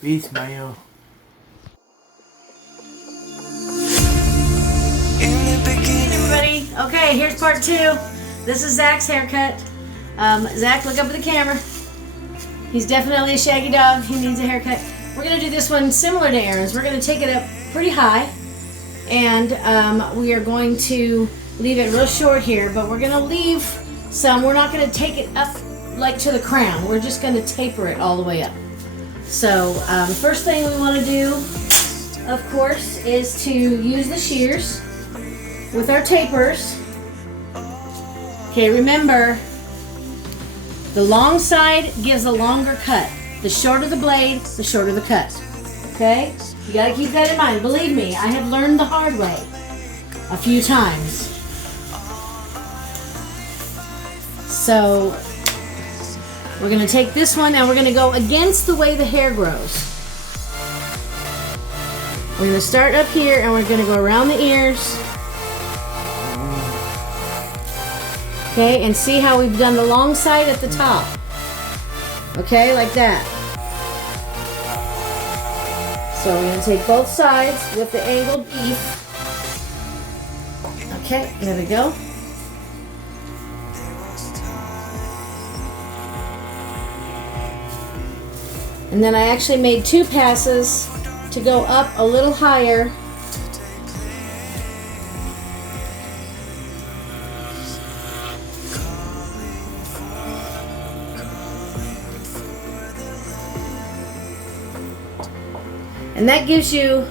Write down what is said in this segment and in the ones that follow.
Peace, Mayo. Everybody, okay, here's part 2. This is Zach's haircut. Zach, look up at the camera. He's definitely a shaggy dog. He needs a haircut. We're going to do this one similar to Aaron's. We're going to take it up pretty high, and we are going to leave it real short here, but we're going to leave some. We're not going to take it up like to the crown. We're just going to taper it all the way up. So first thing we want to do, of course, is to use the shears with our tapers. Okay, remember, the long side gives a longer cut. The shorter the blade, the shorter the cut. Okay? You gotta keep that in mind. Believe me, I have learned the hard way a few times. So, we're gonna take this one and we're gonna go against the way the hair grows. We're gonna start up here and we're gonna go around the ears. Okay, and see how we've done the long side at the top. Okay, like that. So we're going to take both sides with the angled beef. Okay, there we go. And then I actually made 2 passes to go up a little higher. And that gives you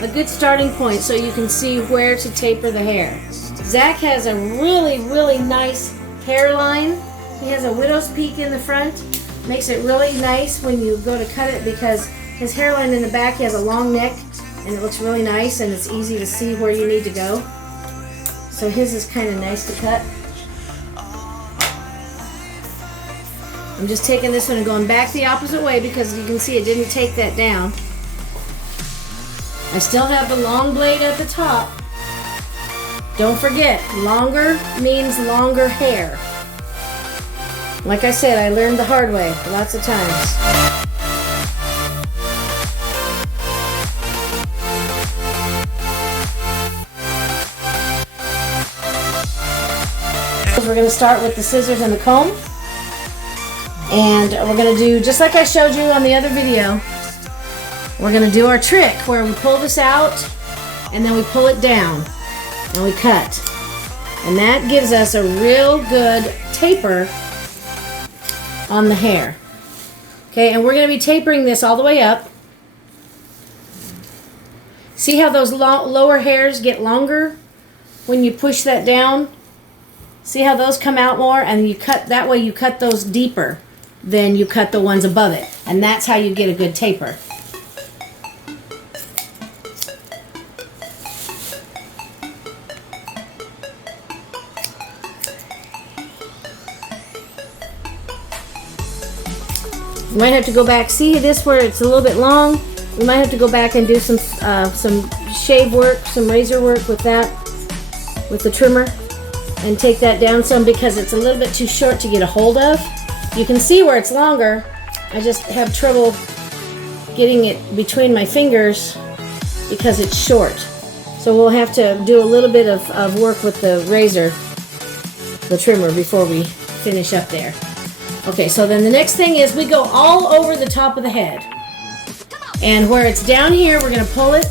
a good starting point so you can see where to taper the hair. Zach has a really, really nice hairline. He has a widow's peak in the front. Makes it really nice when you go to cut it because his hairline in the back, he has a long neck and it looks really nice and it's easy to see where you need to go. So his is kind of nice to cut. I'm just taking this one and going back the opposite way because you can see it didn't take that down. I still have the long blade at the top. Don't forget, longer means longer hair. Like I said, I learned the hard way lots of times. We're going to start with the scissors and the comb. And we're going to do, just like I showed you on the other video, we're going to do our trick where we pull this out and then we pull it down and we cut. And that gives us a real good taper on the hair. Okay, and we're going to be tapering this all the way up. See how those lower hairs get longer when you push that down? See how those come out more, and you cut that way, you cut those deeper than you cut the ones above it. And that's how you get a good taper. You might have to go back. See this where it's a little bit long? We might have to go back and do some shave work, some razor work with that, with the trimmer, and take that down some because it's a little bit too short to get a hold of. You can see where it's longer. I just have trouble getting it between my fingers because it's short. So we'll have to do a little bit of work with the razor, the trimmer, before we finish up there. Okay, so then the next thing is we go all over the top of the head. And where it's down here, we're going to pull it.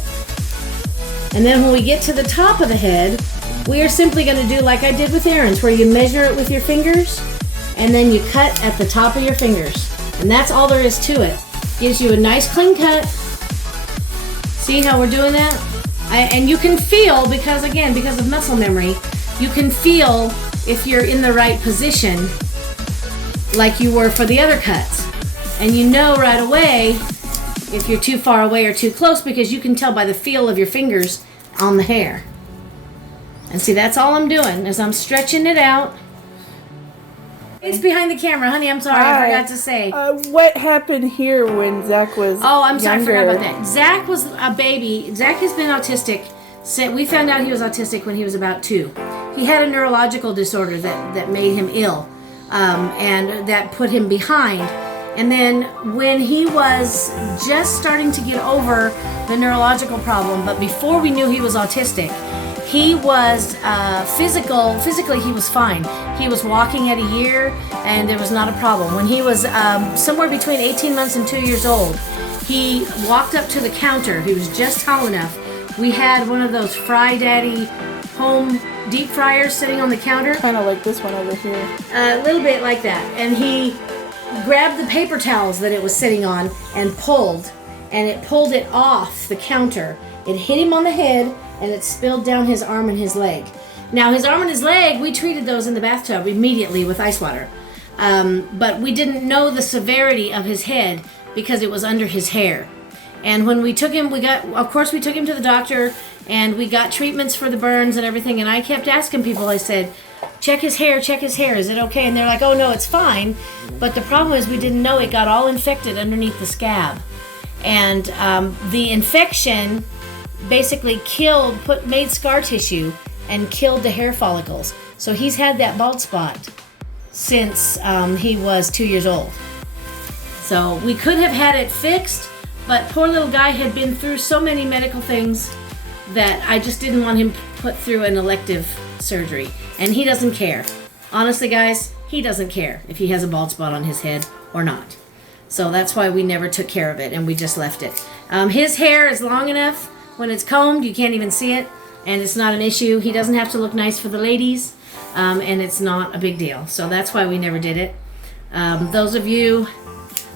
And then when we get to the top of the head, we are simply going to do like I did with Aaron's, where you measure it with your fingers, and then you cut at the top of your fingers. And that's all there is to it. Gives you a nice clean cut. See how we're doing that? And you can feel, because again, because of muscle memory, you can feel if you're in the right position like you were for the other cuts. And you know right away if you're too far away or too close because you can tell by the feel of your fingers on the hair. And see, that's all I'm doing is I'm stretching it out. It's behind the camera, honey. I'm sorry, I forgot to say. What happened here when Zach was I'm sorry, younger? I forgot about that. Zach was a baby. Zach has been autistic. We found out he was autistic when he was about 2. He had a neurological disorder that made him ill. And that put him behind. And then when he was just starting to get over the neurological problem, but before we knew he was autistic, he was physically he was fine. He was walking at a year and there was not a problem. When he was somewhere between 18 months and 2 years old, he walked up to the counter. He was just tall enough. We had one of those Fry Daddy home deep fryers sitting on the counter. Kind of like this one over here. A little bit like that. And he grabbed the paper towels that it was sitting on and pulled it off the counter. It hit him on the head and it spilled down his arm and his leg. Now his arm and his leg, we treated those in the bathtub immediately with ice water. But we didn't know the severity of his head because it was under his hair. And when we took him, we took him to the doctor and we got treatments for the burns and everything. And I kept asking people, I said, check his hair, is it okay? And they're like, oh no, it's fine. But the problem is we didn't know it got all infected underneath the scab. And the infection basically made scar tissue and killed the hair follicles. So he's had that bald spot since he was 2 years old. So we could have had it fixed, but poor little guy had been through so many medical things that I just didn't want him put through an elective surgery. And he doesn't care. Honestly, guys, he doesn't care if he has a bald spot on his head or not. So that's why we never took care of it and we just left it. His hair is long enough. When it's combed, you can't even see it, and it's not an issue. He doesn't have to look nice for the ladies, and it's not a big deal. So that's why we never did it. Those of you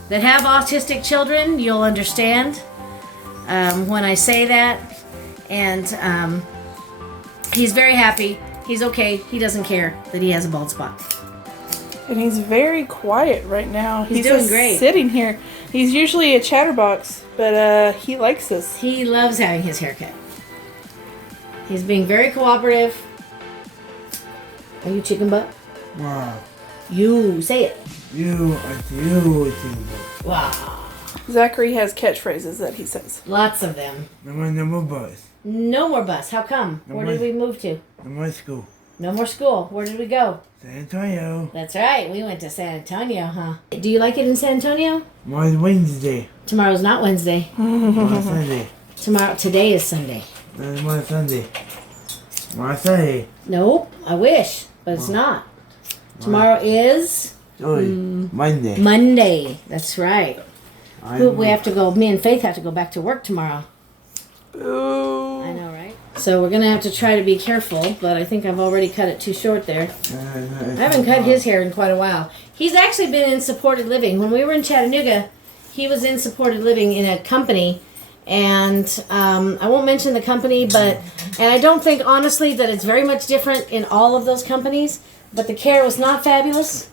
that have autistic children, you'll understand when I say that. And he's very happy. He's okay. He doesn't care that he has a bald spot. And he's very quiet right now. He's doing just great. Sitting here. He's usually a chatterbox, but he likes this. He loves having his hair cut. He's being very cooperative. Are you chicken butt? Wow. You say it. You. Wow. Zachary has catchphrases that he says. Lots of them. No more bus. No more bus. How come? Where did we move to? No more school. No more school. Where did we go? San Antonio. That's right. We went to San Antonio, huh? Do you like it in San Antonio? Tomorrow's Wednesday. Tomorrow's not Wednesday. Tomorrow's Sunday. Today is Sunday. No, tomorrow's Sunday. Tomorrow's Sunday. Nope. I wish, but it's not. Tomorrow is Monday. Monday. That's right. We have to go. Me and Faith have to go back to work tomorrow. Ooh. I know, right? So we're gonna have to try to be careful, but I think I've already cut it too short there. I haven't cut his hair in quite a while. He's actually been in supported living. When we were in Chattanooga, he was in supported living in a company, and I won't mention the company, and I don't think honestly that it's very much different in all of those companies, but the care was not fabulous.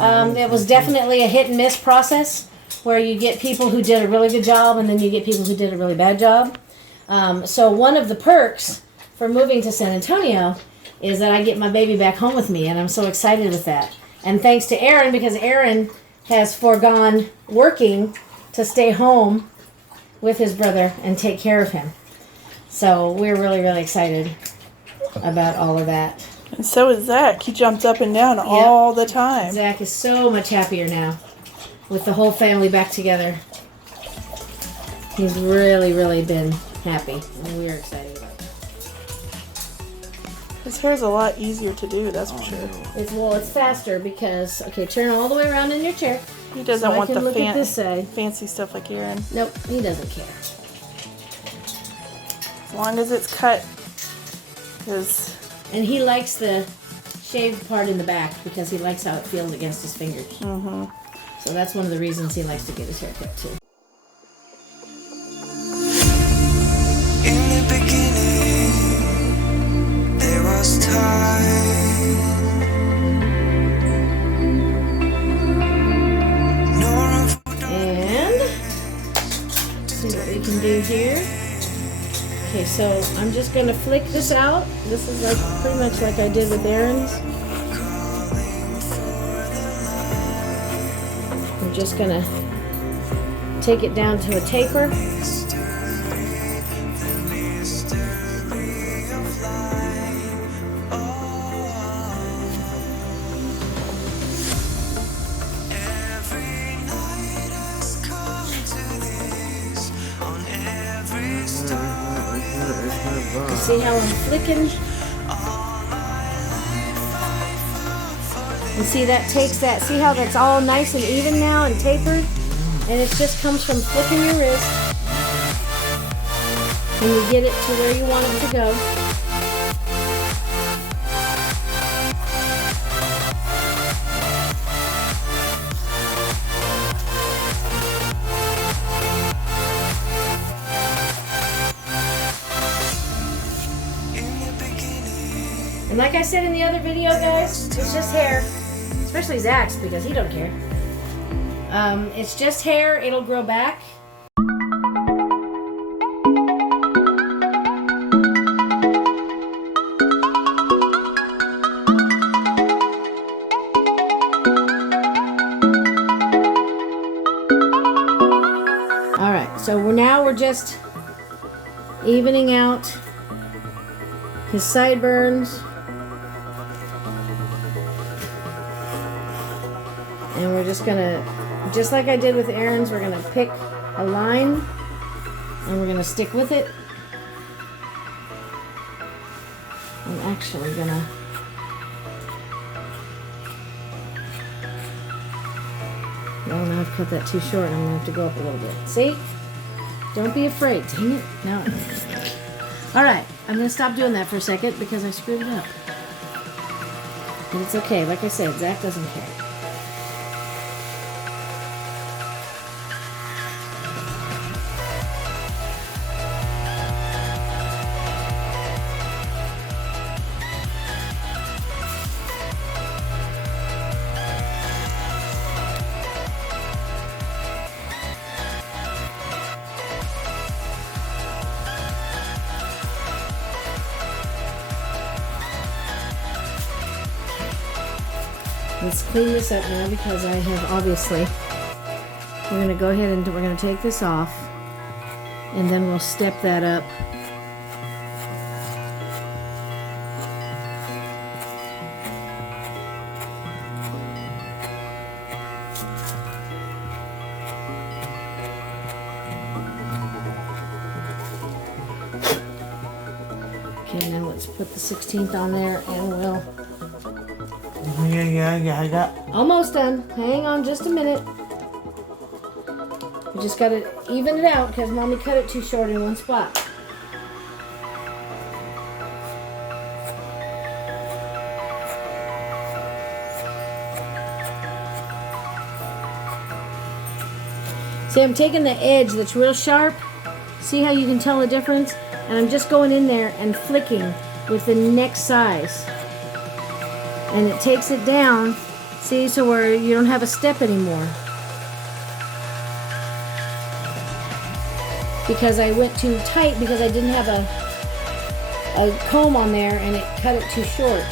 It was definitely a hit and miss process where you get people who did a really good job and then you get people who did a really bad job. So one of the perks for moving to San Antonio is that I get my baby back home with me, and I'm so excited with that. And thanks to Aaron, because Aaron has foregone working to stay home with his brother and take care of him. So we're really, really excited about all of that. And so is Zach. He jumps up and down all the time. Zach is so much happier now with the whole family back together. He's really, really been happy, and we're excited about it. His hair's a lot easier to do, that's for sure. It's faster because, okay, turn all the way around in your chair. He doesn't So want I can the look at this side. fancy stuff like Aaron. Nope, he doesn't care. As long as it's cut. Because And he likes the shaved part in the back because he likes how it feels against his fingers. Mm-hmm. So that's one of the reasons he likes to get his hair cut too. In the beginning, there was time. And see what we can do here. Okay, so I'm just going to flick this out. This is like pretty much like I did with Aaron's. I'm just going to take it down to a taper. See how I'm flicking? And see, that takes that. See how that's all nice and even now and tapered? And it just comes from flicking your wrist. And you get it to where you want it to go. And like I said in the other video, guys, it's just hair. Especially Zach's, because he don't care. It's just hair. It'll grow back. Alright, so we're just evening out his sideburns. And we're just gonna, just like I did with Aaron's, we're gonna pick a line and we're gonna stick with it. I'm actually gonna no, now I've cut that too short. I'm gonna have to go up a little bit. See? Don't be afraid. Dang it. No. Alright, I'm gonna stop doing that for a second because I screwed it up. But it's okay. Like I said, Zach doesn't care. Let's clean this up now because I have obviously, we're going to go ahead and we're going to take this off and then we'll step that up. Okay, now let's put the 16th on there and we'll... Yeah, I got. Almost done. Hang on just a minute. We just got to even it out because Mommy cut it too short in one spot. See, I'm taking the edge that's real sharp. See how you can tell the difference? And I'm just going in there and flicking with the next size. And it takes it down, see, so where you don't have a step anymore. Because I went too tight because I didn't have a comb on there and it cut it too short.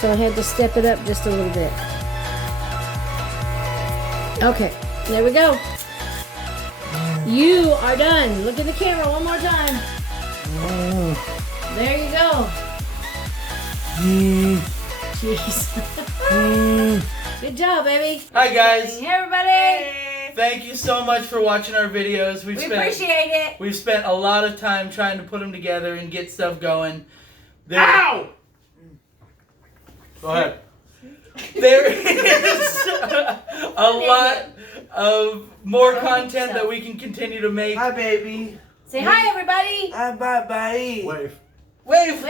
So I had to step it up just a little bit. Okay, there we go. You are done. Look at the camera one more time. There you go. Jeez. Good job, baby. Hi guys. Hey everybody. Thank you so much for watching our videos. We appreciate it. We've spent a lot of time trying to put them together and get stuff going. Ow! Go ahead. There is a lot of more content that we can continue to make. Hi, baby. Say hi, everybody. Hi, bye. Wave. Wave.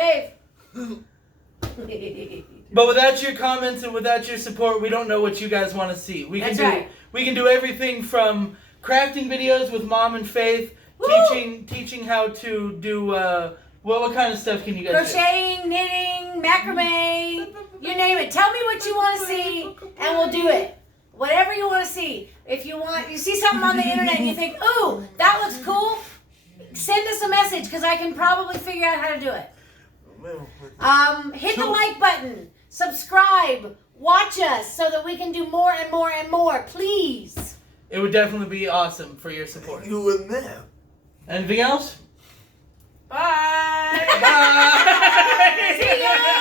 But without your comments and without your support, we don't know what you guys want to see. We That's can do right. We can do everything from crafting videos with Mom and Faith, teaching how to do what kind of stuff can you guys Crocheting, knitting, macrame, you name it. Tell me what you want to see, and we'll do it. Whatever you want to see. If you see something on the internet and you think, ooh, that looks cool, send us a message because I can probably figure out how to do it. Hit the like button, subscribe, watch us so that we can do more and more and more, please. It would definitely be awesome for your support. You were there. Anything else? Bye. Bye. See ya.